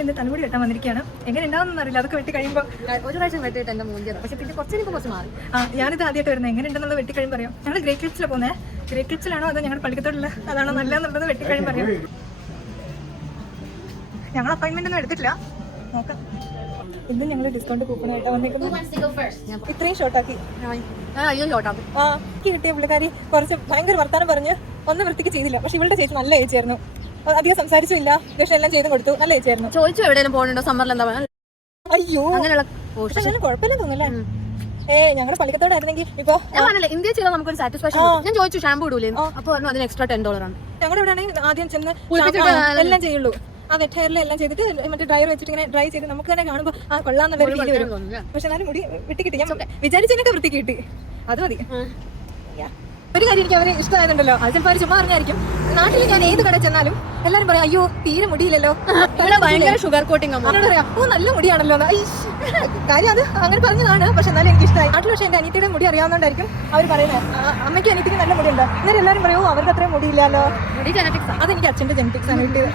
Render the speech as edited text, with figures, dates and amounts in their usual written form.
ഞങ്ങൾ ഇന്ന് തലമുടി വെട്ടാൻ വന്നിരിക്കുകയാണ്. എങ്ങനെ ഉണ്ടാവുമെന്ന് അറിയില്ല. അതൊക്കെ വെട്ടി കഴിയുമ്പോൾ ഒരു പ്രാവശ്യം വെട്ടിയിട്ട് എൻ്റെ മൂഞ്ചത്. പക്ഷെ പിന്നെ കുറച്ച് മാറി. ഞാനിത് ആദ്യമായിട്ട് വരുന്നത്. എങ്ങനെ ഉണ്ടെന്നുള്ള വെട്ടി കഴിയും പറയാം. ഞങ്ങൾ ഗ്രേ ക്ലിപ്സിലാണ് പോകുന്നത്. ഗ്രേ ക്ലിപ്സിലാണോ അതോ ഞങ്ങളുടെ പള്ളിക്കത്തോടുള്ള അതാണോ നല്ലതെന്നുള്ളത് വെട്ടി കഴിയും പറയാം. ഞങ്ങൾ അപ്പോയിൻമെന്റ് ഒന്നും എടുത്തിട്ടില്ല, നോക്കാം. ഇന്ന് ഞങ്ങൾ ഡിസ്കൗണ്ട് കൂപ്പണായിട്ടാണ് വന്നിരിക്കുന്നത്. ഇത്രയും ഷോർട്ടാക്കി കിട്ടിയ പുള്ളിക്കാരി കുറച്ച് ഭയങ്കര വർത്താനം പറഞ്ഞ് ഒന്നും വൃത്തിക്ക് ചെയ്തില്ല. പക്ഷെ ഇവളുടെ ചേച്ചി നല്ല ചേച്ചിയായിരുന്നു. അധികം സംസാരിച്ചില്ല, പക്ഷെ എല്ലാം ചെയ്തും കൊടുത്തു. നല്ല ചേച്ചിയായിരുന്നു. ചോദിച്ചു എവിടെയെങ്കിലും പോകണുണ്ടോ സമ്മറിൽ എന്താ അയ്യോ അങ്ങനെയുള്ള കുഴപ്പമില്ല തോന്നുന്നല്ലേ. ഞങ്ങളുടെ പള്ളിക്കത്തോടായിരുന്നെങ്കിൽ ഇപ്പൊ ഇന്ത്യ ചെയ്താൽ നമുക്കൊരു സാറ്റിസ്ഫാക്ഷൻ. ഞാൻ ചോദിച്ചു ഷാമ്പൂ ഇടൂലേ, അപ്പൊ അതിന് എക്സ്ട്രാ $10 ആണ്. ഞങ്ങളുടെ ഇവിടെ ആണെങ്കിൽ ആദ്യം ചെന്ന് എല്ലാം ചെയ്യുള്ളൂ. ആ വെറ്റ് ഹെയറിലെല്ലാം ചെയ്തിട്ട് മറ്റേ ഡ്രയർ വെച്ചിട്ട് ഇങ്ങനെ ഡ്രൈ ചെയ്ത് നമുക്ക് തന്നെ കാണുമ്പോൾ ആ കൊള്ളാന്നുള്ളൊരു ഫീല് വരും. പക്ഷെ എന്നാലും മുടി വെട്ടി കിട്ടി. ഞാൻ വിചാരിച്ചതിനൊക്കെ വൃത്തി കിട്ടി, അത് മതി. ഒരു കാര്യം എനിക്ക് അവരെ ഇഷ്ടമായതുണ്ടല്ലോ, അത് ചിലപ്പോൾ അവർ ചുമ്മാ അറിഞ്ഞായിരിക്കും. നാട്ടിൽ ഞാൻ ഏത് കട ചെന്നാലും എല്ലാവരും പറയും അയ്യോ തീരെ മുടിയില്ലല്ലോ, ഭയങ്കര ഷുഗർ കോട്ടിങ്. അവരോട് പറയാം ഓ നല്ല മുടിയാണല്ലോ. കാര്യം അത് അങ്ങനെ പറഞ്ഞതാണ്. പക്ഷെ എന്നാലും എനിക്ക് ഇഷ്ടമായി. നാട്ടിൽ പക്ഷേ എൻ്റെ അനിയത്തിയുടെ മുടി അറിയാവുന്നതുകൊണ്ടായിരിക്കും അവർ പറയുന്നത്. അമ്മയ്ക്കും അനിയത്തിക്ക് നല്ല മുടിയുണ്ട്. ഇന്നലെ എല്ലാവരും പറയും അവർക്ക് അത്രയും മുടിയില്ലല്ലോ. മുടി ജനറ്റിക്സ്. അതെനിക്ക് അച്ഛൻ്റെ ജനറ്റിക്സ് ആണ് കിട്ടിയത്.